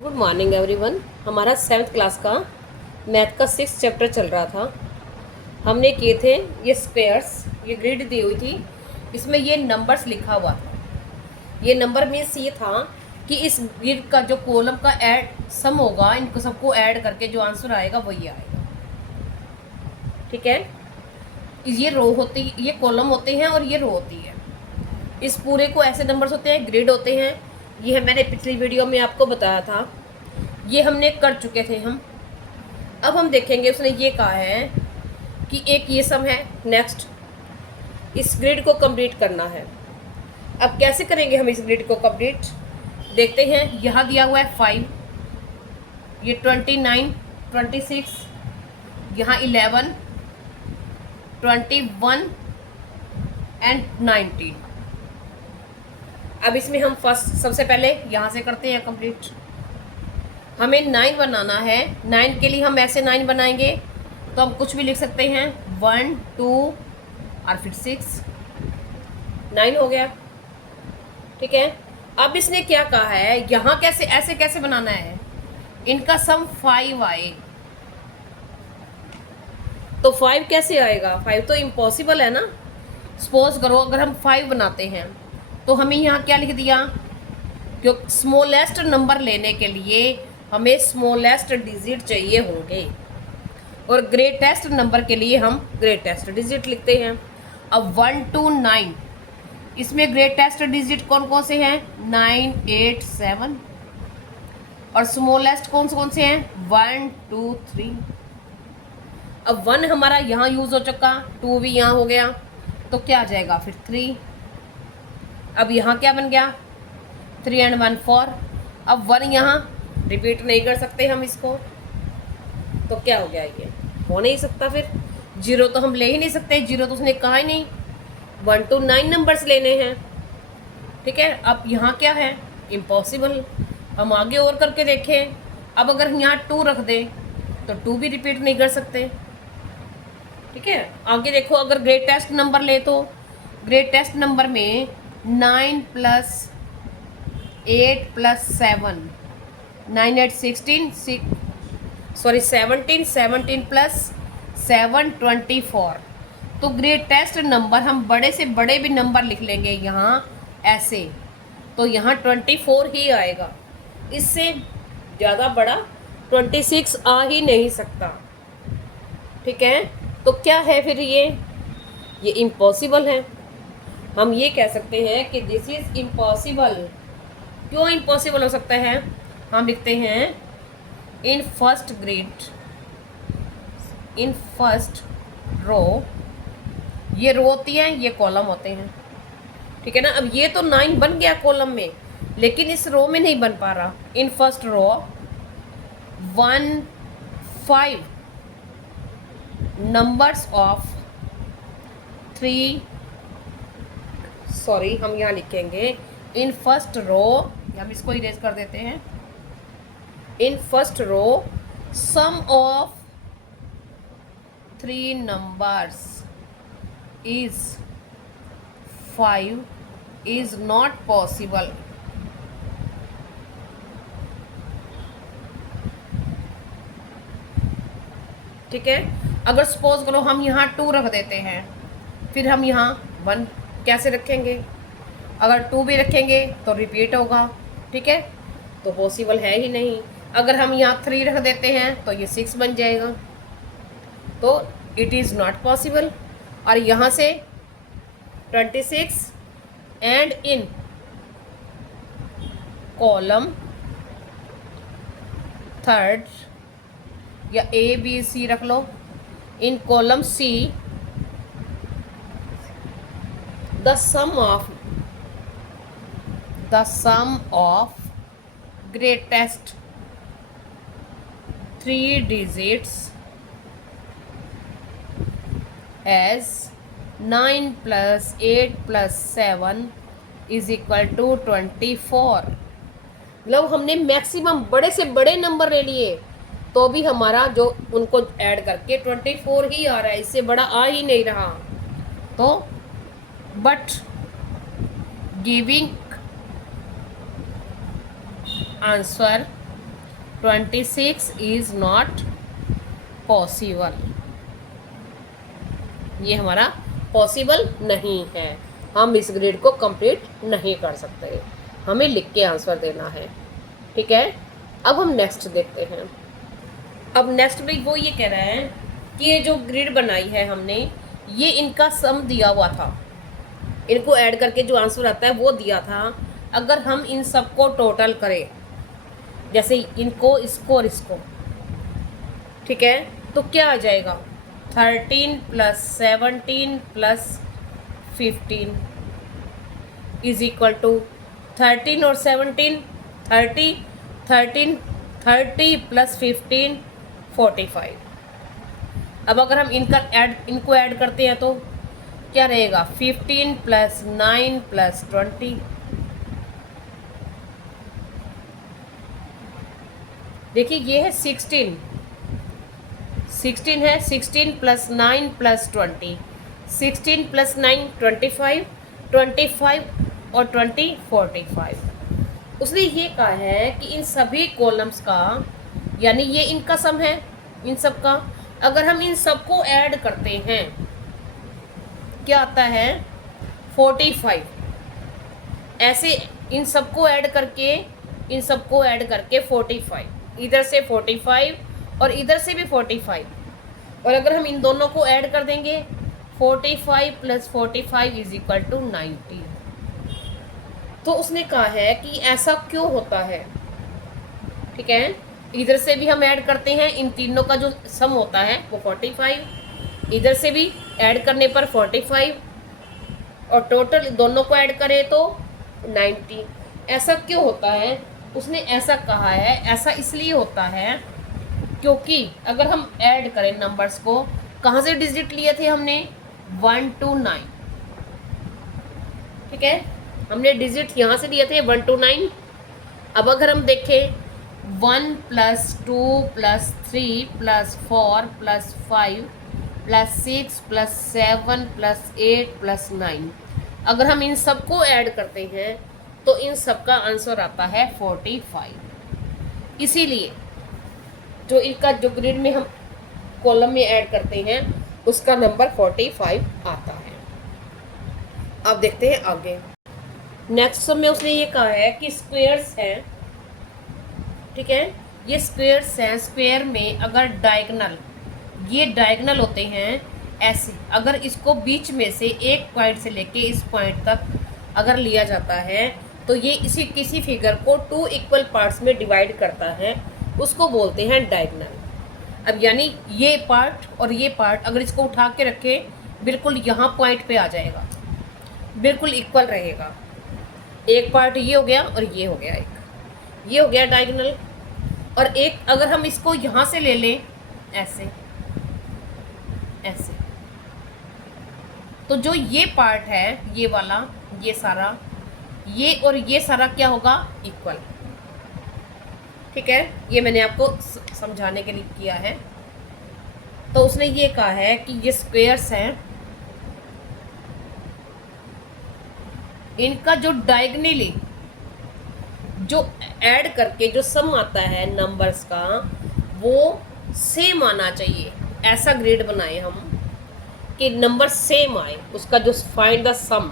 Good morning everyone. हमारा 7th class का math का 6th चैप्टर चल रहा था। हमने किए थे ये स्क्वायर्स, ये ग्रिड दी हुई थी, इसमें ये नंबर्स लिखा हुआ था। ये नंबर मीन्स ये था कि इस ग्रिड का जो कॉलम का ऐड सम होगा, इनको सबको ऐड करके जो आंसर आएगा वही आएगा। ठीक है, ये रो होती, ये कॉलम होते हैं और ये रो होती है। इस पूरे को ऐसे नंबर्स होते हैं, ग्रिड होते हैं। ये मैंने पिछली वीडियो में आपको बताया था, ये हमने कर चुके थे हम। अब हम देखेंगे, उसने ये कहा है कि एक ये सम है, नेक्स्ट इस ग्रिड को कंप्लीट करना है। अब कैसे करेंगे हम इस ग्रिड को कंप्लीट, देखते हैं। यहाँ दिया हुआ है 5, ये 29, 26, यहाँ 11, 21 एंड 19। अब इसमें हम फर्स्ट सबसे पहले यहाँ से करते हैं कंप्लीट। हमें 9 बनाना है। 9 के लिए हम ऐसे 9 बनाएंगे, तो हम कुछ भी लिख सकते हैं, 1 2 और फिर 6, 9 हो गया। ठीक है, अब इसने क्या कहा है, यहाँ कैसे ऐसे कैसे बनाना है, इनका सम 5 आए। तो 5 कैसे आएगा, 5 तो इम्पॉसिबल है ना। सपोज करो अगर हम 5 बनाते हैं तो हमें यहाँ क्या लिख दिया, क्योंकि स्मॉलेस्ट नंबर लेने के लिए हमें स्मॉलेस्ट डिजिट चाहिए होंगे, और ग्रेटेस्ट नंबर के लिए हम ग्रेटेस्ट डिजिट लिखते हैं। अब 1 to 9, इसमें ग्रेटेस्ट डिजिट कौन कौन से हैं, 9 8 7, और स्मॉलेस्ट कौन से हैं, 1 2 3। अब 1 हमारा यहाँ यूज हो चुका, 2 भी यहाँ हो गया, तो क्या आ जाएगा फिर 3। अब यहाँ क्या बन गया, 3 and 1 4। अब 1 यहाँ रिपीट नहीं कर सकते हम इसको, तो क्या हो गया, ये हो नहीं सकता। फिर 0 तो हम ले ही नहीं सकते, 0 तो उसने कहा ही नहीं। 1 to 9 नंबर्स लेने हैं। ठीक है, अब यहाँ क्या है, इम्पॉसिबल। हम आगे और करके देखें। अब अगर यहाँ 2 रख दें तो 2 भी रिपीट नहीं कर सकते। ठीक है, आगे देखो, अगर ग्रेटेस्ट नंबर ले तो ग्रेटेस्ट नंबर में 9 + 8 + 7, 9 8 16, 17, 17 + 7 24। तो ग्रेटेस्ट नंबर हम बड़े से बड़े भी नंबर लिख लेंगे यहाँ ऐसे, तो यहाँ 24 ही आएगा। इससे ज़्यादा बड़ा 26 आ ही नहीं सकता। ठीक है, तो क्या है फिर, ये इम्पॉसिबल है। हम ये कह सकते हैं कि दिस इज इम्पॉसिबल। क्यों इम्पॉसिबल हो सकता है, हम लिखते हैं in first grid, in first row. ये रो होती है, ये कॉलम होते हैं। ठीक है ना। अब ये तो 9 बन गया कॉलम में, लेकिन इस रो में नहीं बन पा रहा। In first row 1 5 numbers of 3, sorry हम यहाँ लिखेंगे इन फर्स्ट रो, हम इसको इरेज कर देते हैं। In first row sum of 3 numbers is 5 is not possible. ठीक है, अगर सपोज करो हम यहाँ 2 रख देते हैं, फिर हम यहाँ 1 कैसे रखेंगे, अगर 2 भी रखेंगे तो रिपीट होगा। ठीक है, तो पॉसिबल है ही नहीं। अगर हम यहाँ 3 रख देते हैं तो ये 6 बन जाएगा, तो इट इज़ नॉट पॉसिबल। और यहाँ से 26 एंड इन कॉलम थर्ड, या ABC रख लो, in column C the sum of greatest 3 digits as 9 + 8 + 7 is equal to 24। मतलब हमने मैक्सिमम बड़े से बड़े नंबर ले लिए, तो भी हमारा जो उनको ऐड करके 24 ही आ रहा है, इससे बड़ा आ ही नहीं रहा। तो but giving answer 26 is not possible, ये हमारा पॉसिबल नहीं है, हम इस ग्रिड को कंप्लीट नहीं कर सकते, हमें लिख के आंसर देना है। ठीक है, अब हम नेक्स्ट देखते हैं। अब नेक्स्ट भी वो ये कह रहा है कि ये जो ग्रिड बनाई है हमने, ये इनका सम दिया हुआ था, इनको ऐड करके जो आंसर आता है वो दिया था। अगर हम इन सबको टोटल करें, जैसे इनको, इसको और इसको, ठीक है, तो क्या आ जाएगा? 13 + 17 + 15 इज इक्वल टू 13 और 17 30, 30 + 15 45। अब अगर हम इनको ऐड करते हैं तो क्या रहेगा? 15 + 9 + 20। देखिए ये है 16 है, 16 + 9 + 20, 16 + 9 25, 25 और 20 45। उसने ये कहा है कि इन सभी कॉलम्स का, यानी ये इनका सम है इन सब का, अगर हम इन सबको ऐड करते हैं क्या आता है? 45। ऐसे इन सबको ऐड करके 45, इधर से 45 और इधर से भी 45, और अगर हम इन दोनों को ऐड कर देंगे 45 + 45 इज इक्वल टू 90। तो उसने कहा है कि ऐसा क्यों होता है। ठीक है, इधर से भी हम ऐड करते हैं, इन तीनों का जो सम होता है वो 45, इधर से भी ऐड करने पर 45, और टोटल दोनों को ऐड करें तो 90। ऐसा क्यों होता है? उसने ऐसा कहा है, ऐसा इसलिए होता है क्योंकि अगर हम ऐड करें नंबर्स को, कहाँ से डिजिट लिए थे हमने? 1 to 9। ठीक है, हमने डिजिट यहाँ से लिए थे 1 to 9। अब अगर हम देखें 1 + 2 + 3 + 4 + 5 + 6 + 7 + 8 + 9, अगर हम इन सबको ऐड करते हैं तो इन सब का आंसर आता है 45। इसीलिए जो इनका जो ग्रिड में हम कॉलम में ऐड करते हैं उसका नंबर 45 आता है। अब देखते हैं आगे। नेक्स्ट सब में उसने ये कहा है कि स्क्वेयर्स हैं। ठीक है, ये स्क्वेयर्स हैं, स्क्वेयर में अगर डायगोनल, ये डायगोनल होते हैं ऐसे, अगर इसको बीच में से एक पॉइंट से लेके इस पॉइंट तक अगर लिया जाता है तो ये इसी किसी फिगर को 2 इक्वल पार्ट्स में डिवाइड करता है, उसको बोलते हैं डायगोनल। अब यानी ये पार्ट और ये पार्ट अगर इसको उठा के रखें, बिल्कुल यहाँ पॉइंट पे आ जाएगा, बिल्कुल इक्वल रहेगा। एक पार्ट ये हो गया और ये हो गया, एक ये हो गया डायगोनल, और एक अगर हम इसको यहाँ से ले लें ऐसे ऐसे, तो जो ये पार्ट है ये वाला, ये सारा, ये और ये सारा क्या होगा? इक्वल। ठीक है, ये मैंने आपको समझाने के लिए किया है। तो उसने ये कहा है कि ये स्क्वेयर्स हैं, इनका जो डायगोनली जो ऐड करके जो सम आता है नंबर्स का वो सेम आना चाहिए। ऐसा ग्रेड बनाए हम कि नंबर सेम आए, उसका जो फाइंड द सम,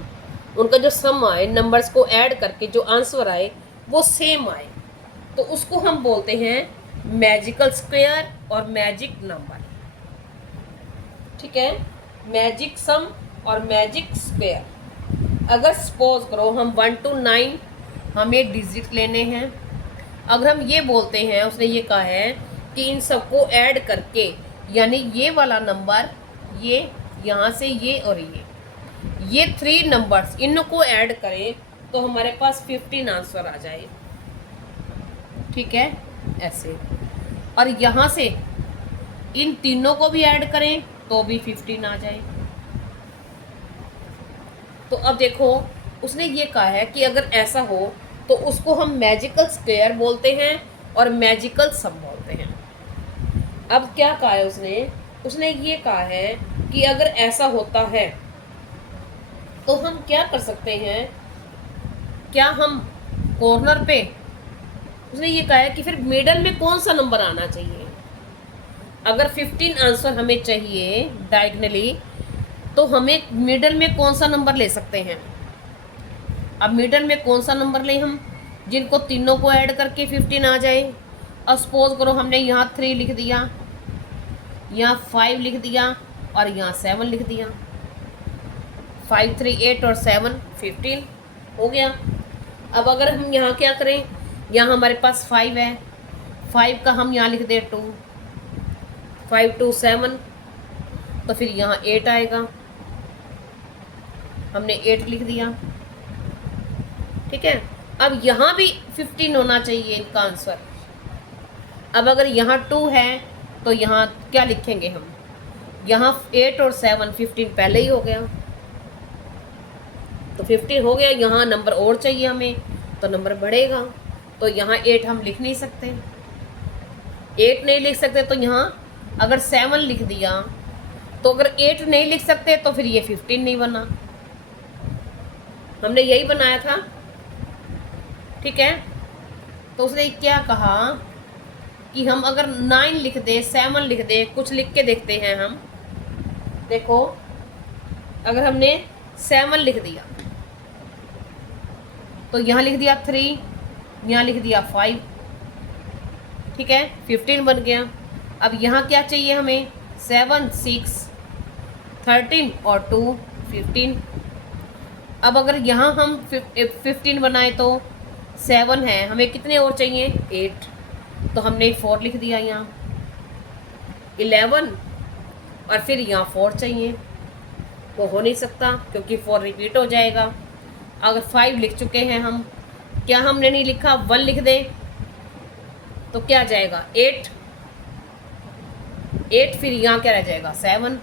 उनका जो सम आए, नंबर्स को ऐड करके जो आंसर आए वो सेम आए, तो उसको हम बोलते हैं मैजिकल स्क्वायर और मैजिक नंबर। ठीक है, मैजिक सम और मैजिक स्क्वायर। अगर सपोज करो हम 1 to 9 हमें डिजिट लेने हैं, अगर हम ये बोलते हैं, उसने ये कहा है कि इन सबको ऐड करके, यानी ये वाला नंबर, ये यहाँ से ये और ये 3 नंबर्स इनको ऐड करें तो हमारे पास 15 आंसर आ जाए। ठीक है, ऐसे, और यहाँ से इन तीनों को भी ऐड करें तो भी 15 आ जाए। तो अब देखो उसने ये कहा है कि अगर ऐसा हो तो उसको हम मैजिकल स्क्वायर बोलते हैं और मैजिकल सम बोलते हैं। अब क्या कहा है उसने ये कहा है कि अगर ऐसा होता है तो हम क्या कर सकते हैं, क्या हम कॉर्नर पे उसने ये कहा है कि फिर मिडल में कौन सा नंबर आना चाहिए। अगर 15 आंसर हमें चाहिए डायगनली, तो हमें मिडल में कौन सा नंबर ले सकते हैं। अब मिडल में कौन सा नंबर लें हम, जिनको तीनों को ऐड करके 15 आ जाए। और सपोज करो हमने यहाँ 3 लिख दिया, यहाँ 5 लिख दिया और यहाँ 7 लिख दिया। 5 3 8 और 7 15 हो गया। अब अगर हम यहाँ क्या करें, यहाँ हमारे पास 5 है, 5 का हम यहाँ लिख दें 2, 5 2 7, तो फिर यहाँ 8 आएगा। हमने 8 लिख दिया, ठीक है। अब यहाँ भी 15 होना चाहिए इनका आंसर। अब अगर यहाँ 2 है तो यहाँ क्या लिखेंगे हम, यहाँ 8 और 7 15 पहले ही हो गया, तो 15 हो गया। यहाँ नंबर और चाहिए हमें, तो नंबर बढ़ेगा। तो यहाँ 8 हम लिख नहीं सकते, 8 नहीं लिख सकते, तो यहाँ अगर 7 लिख दिया, तो अगर 8 नहीं लिख सकते तो फिर ये 15 नहीं बना। हमने यही बनाया था, ठीक है। तो उसने क्या कहा कि हम अगर 9 लिख दे, 7 लिख दे, कुछ लिख के देखते हैं हम। देखो अगर हमने 7 लिख दिया तो यहाँ लिख दिया 3, यहाँ लिख दिया 5, ठीक है, 15 बन गया। अब यहाँ क्या चाहिए हमें, 7 6 13 और 2 15। अब अगर यहाँ हम 15 बनाए तो 7 है, हमें कितने और चाहिए 8, तो हमने 4 लिख दिया। यहाँ 11 और फिर यहाँ 4 चाहिए, वो हो नहीं सकता क्योंकि 4 रिपीट हो जाएगा। अगर 5 लिख चुके हैं हम, क्या हमने नहीं लिखा 1 लिख दें तो क्या आ जाएगा 8, फिर यहाँ क्या रह जाएगा 7।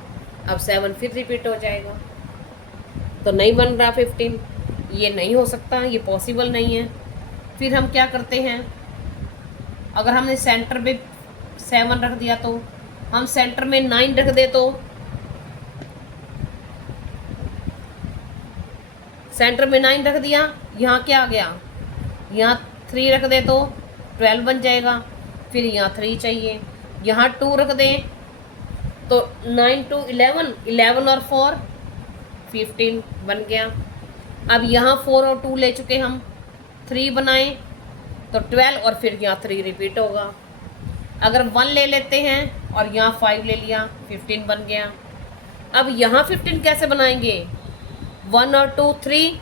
अब 7 फिर रिपीट हो जाएगा, तो नहीं बन रहा 15, ये नहीं हो सकता, ये पॉसिबल नहीं है। फिर हम क्या करते हैं, अगर हमने सेंटर में 7 रख दिया तो हम सेंटर में 9 रख दे, तो सेंटर में 9 रख दिया, यहाँ क्या आ गया, यहाँ 3 रख दे तो 12 बन जाएगा। फिर यहाँ 3 चाहिए, यहाँ 2 रख दें तो 9 2 11, 11 और 4 15 बन गया। अब यहाँ 4 और 2 ले चुके हम, 3 बनाए तो 12 और फिर यहाँ 3 रिपीट होगा। अगर 1 ले लेते हैं और यहाँ 5 ले लिया, 15 बन गया। अब यहाँ 15 कैसे बनाएंगे, 1 और 2 3,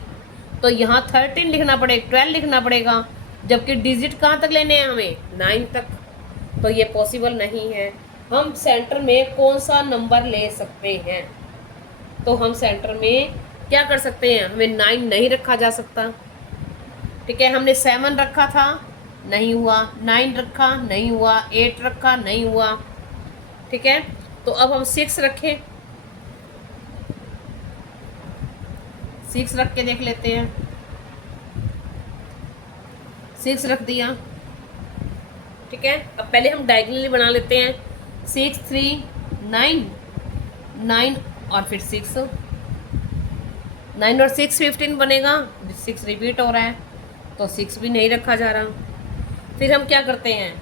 तो यहाँ 13 लिखना पड़ेगा, 12 लिखना पड़ेगा, जबकि डिजिट कहाँ तक लेने हैं हमें 9 तक, तो ये पॉसिबल नहीं है। हम सेंटर में कौन सा नंबर ले सकते हैं, तो हम सेंटर में क्या कर सकते हैं, हमें 9 नहीं रखा जा सकता, ठीक है। हमने 7 रखा था, नहीं हुआ, 9 रखा नहीं हुआ, 8 रखा नहीं हुआ, ठीक है। तो अब हम 6 रखें, 6 रख के देख लेते हैं। 6 रख दिया, ठीक है। अब पहले हम डायगोनली बना लेते हैं, 6 3 9, 9 और फिर 6, 9 और 6 15 बनेगा, 6 रिपीट हो रहा है तो 6 भी नहीं रखा जा रहा। फिर हम क्या करते हैं,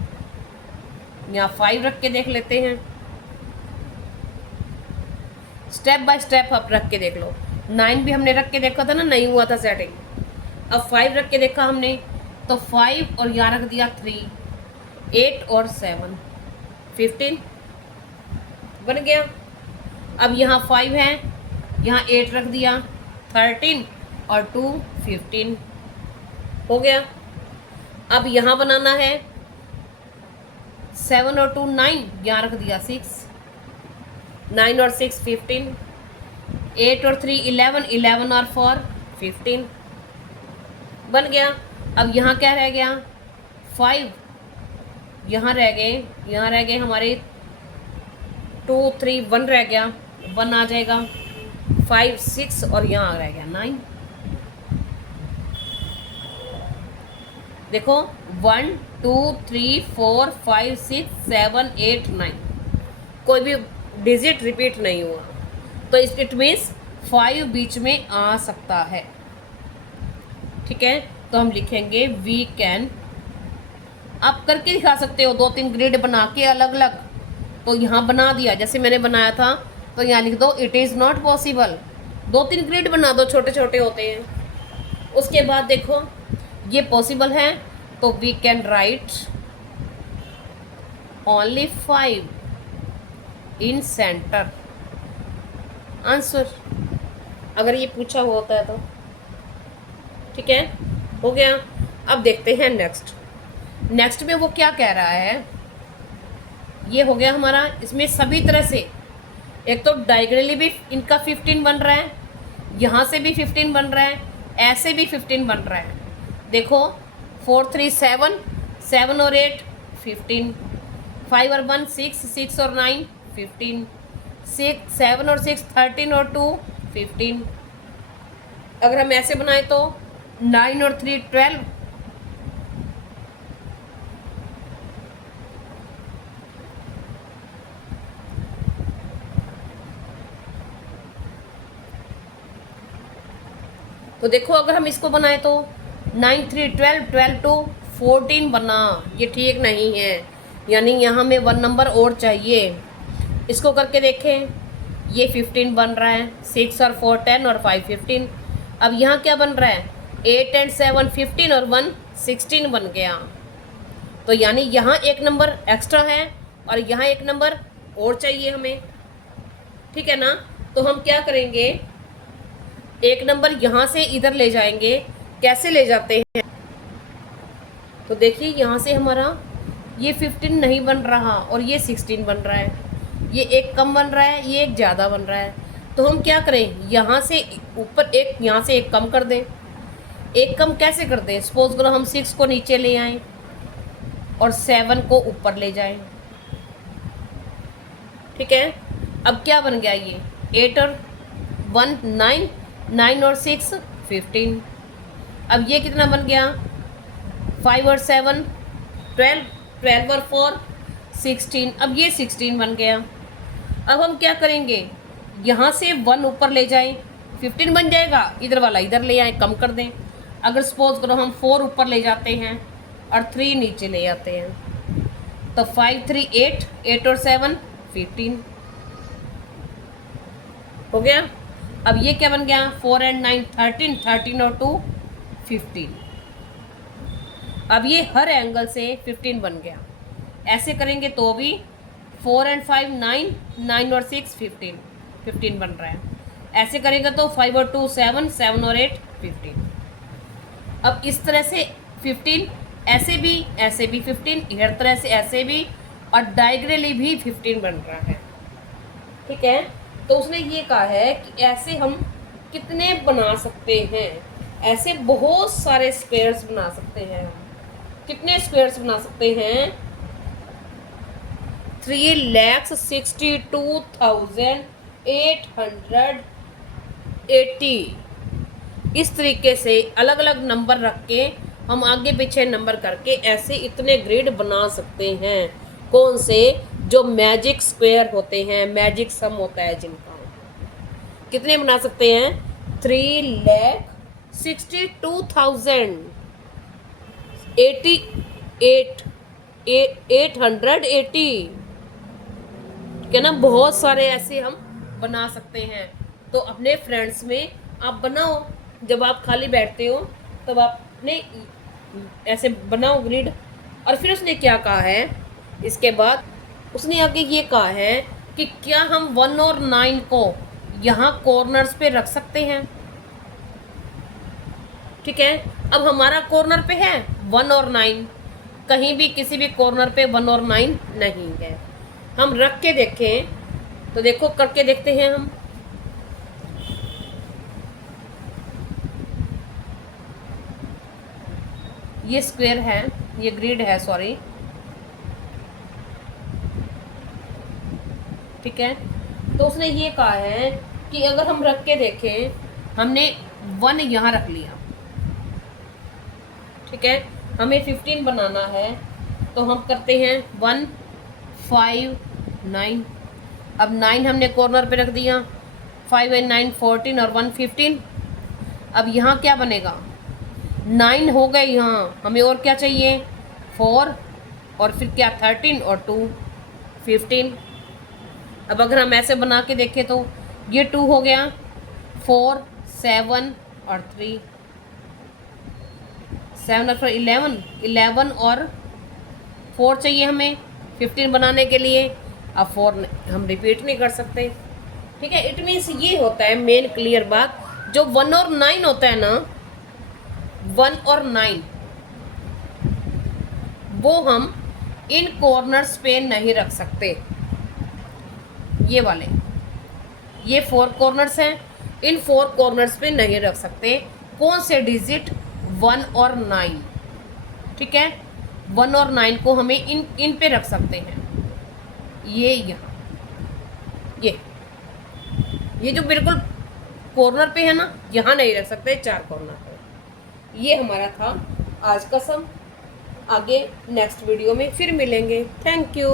यहाँ 5 रख के देख लेते हैं, स्टेप बाय स्टेप आप रख के देख लो। 9 भी हमने रख के देखा था ना, नहीं हुआ था सेटिंग। अब 5 रख के देखा हमने, तो 5 और यहाँ रख दिया 3, 8 और 7 15 बन गया। अब यहाँ 5 है, यहाँ 8 रख दिया, 13 और 2 15 हो गया। अब यहाँ बनाना है 7 और 2 9, यहाँ रख दिया 6, 9 और 6 15, 8 और 3 11, 11 और 4 15 बन गया। अब यहाँ क्या रह गया 5, यहाँ रह गए हमारे 2 3 1 रह गया, 1 आ जाएगा, 5 6 और यहाँ रह गया 9। देखो 1 2 3 4 5 6 7 8 9, कोई भी डिजिट रिपीट नहीं हुआ, तो इट मीन्स 5 बीच में आ सकता है, ठीक है। तो हम लिखेंगे वी कैन आप करके दिखा सकते हो, 2-3 ग्रिड बना के अलग अलग। तो यहाँ बना दिया जैसे मैंने बनाया था, तो यहाँ लिख दो it is not possible. 2-3 grid बना दो, छोटे छोटे होते हैं। उसके बाद देखो ये पॉसिबल है, तो we can write only 5 in centre answer, अगर ये पूछा हुआ होता है तो। ठीक है, हो गया। अब देखते हैं नेक्स्ट में वो क्या कह रहा है। ये हो गया हमारा, इसमें सभी तरह से, एक तो डायगोनली भी इनका 15 बन रहा है, यहाँ से भी 15 बन रहा है, ऐसे भी 15 बन रहा है। देखो 4 3 7, 7 और 8 15, 5 और 1 6, 6 और 9 15, 6 7 और 6 13 और 2 15। अगर हम ऐसे बनाए तो 9 और 3 12। तो देखो अगर हम इसको बनाए तो 9 3 12, 12 2 14 बना, ये ठीक नहीं है, यानी यहाँ में 1 नंबर और चाहिए। इसको करके देखें, ये 15 बन रहा है, 6 और 4 10 और 5 15। अब यहाँ क्या बन रहा है, 8 एंड 7 15 और 1 16 बन गया। तो यानी यहाँ एक नंबर एक्स्ट्रा है और यहाँ एक नंबर और चाहिए हमें। ठीक है ना, तो हम क्या करेंगे, एक नंबर यहाँ से इधर ले जाएंगे। कैसे ले जाते हैं, तो देखिए यहाँ से हमारा ये 15 नहीं बन रहा और ये 16 बन रहा है, ये एक कम बन रहा है, ये एक ज़्यादा बन रहा है। तो हम क्या करें, यहाँ से ऊपर एक, यहाँ से एक कम कर दें। एक कम कैसे कर दें, सपोज करो हम 6 को नीचे ले आएँ और 7 को ऊपर ले जाएं। ठीक है, अब क्या बन गया, ये 8 और 1 9, 9 और 6 15। अब ये कितना बन गया, 5 और 7 12, 12 और 4 16। अब ये 16 बन गया। अब हम क्या करेंगे, यहाँ से 1 ऊपर ले जाएं, 15 बन जाएगा, इधर वाला इधर ले आए, कम कर दें। अगर सपोज करो हम 4 ऊपर ले जाते हैं और 3 नीचे ले आते हैं, तो 5 3 8, 8 और 7 15 हो गया। अब ये क्या बन गया, 4 एंड 9 13, 13 और 2 15। अब ये हर एंगल से 15 बन गया। ऐसे करेंगे तो भी 4 एंड 5 9, 9 और 6 15, 15 बन रहा है। ऐसे करेंगे तो 5 और 2 7, 7 और 8 15। अब इस तरह से 15, ऐसे भी 15, हर तरह से ऐसे भी, और डायगोनली भी 15 बन रहा है। ठीक है, तो उसने ये कहा है कि ऐसे हम कितने बना सकते हैं, ऐसे बहुत सारे स्क्वायर्स बना सकते हैं। हम कितने स्क्वायर्स बना सकते हैं, 3,62,880। इस तरीके से अलग अलग नंबर रख के हम आगे पीछे नंबर करके ऐसे इतने ग्रिड बना सकते हैं। कौन से, जो मैजिक स्क्वायर होते हैं, मैजिक सम होता है जिनका। कितने बना सकते हैं, 3,62,880 क्या ना, बहुत सारे ऐसे हम बना सकते हैं। तो अपने फ्रेंड्स में आप बनाओ, जब आप खाली बैठते हो तब आप अपने ऐसे बनाओ ग्रिड। और फिर उसने क्या कहा है, इसके बाद उसने आगे ये कहा है कि क्या हम 1 और 9 को यहाँ कॉर्नर्स पे रख सकते हैं। ठीक है, अब हमारा कॉर्नर पे है 1 और 9, कहीं भी किसी भी कॉर्नर पे 1 और 9 नहीं है। हम रख के देखें, तो देखो करके देखते हैं हम। ये स्क्वायर है, ये ग्रिड है, सॉरी। ठीक है, तो उसने ये कहा है कि अगर हम रख के देखें, हमने 1 यहाँ रख लिया। ठीक है, हमें 15 बनाना है, तो हम करते हैं 1 5 9। अब 9 हमने कॉर्नर पे रख दिया, 5 एंड 9 14 और 1 15। अब यहाँ क्या बनेगा, 9 हो गए, यहाँ हमें और क्या चाहिए, 4 और फिर क्या 13 और 2 15। अब अगर हम ऐसे बना के देखें तो ये 2 हो गया, 4 7 और 3 7 और 4 11 और 4 चाहिए हमें 15 बनाने के लिए। अब 4 हम रिपीट नहीं कर सकते, ठीक है। इट मीन्स ये होता है मेन क्लियर बात, जो 1 और 9 होता है ना, 1 और 9 वो हम इन कॉर्नर्स पे नहीं रख सकते। ये वाले, ये 4 कॉर्नर्स हैं, इन 4 कॉर्नर्स पे नहीं रख सकते। कौन से डिजिट? 1 और 9, ठीक है। 1 और 9 को हमें इन पे रख सकते हैं। ये यहाँ, ये जो बिल्कुल कॉर्नर पे है ना, यहाँ नहीं रख सकते, 4 कॉर्नर पे। ये हमारा था आज का सम। आगे नेक्स्ट वीडियो में फिर मिलेंगे। Thank you.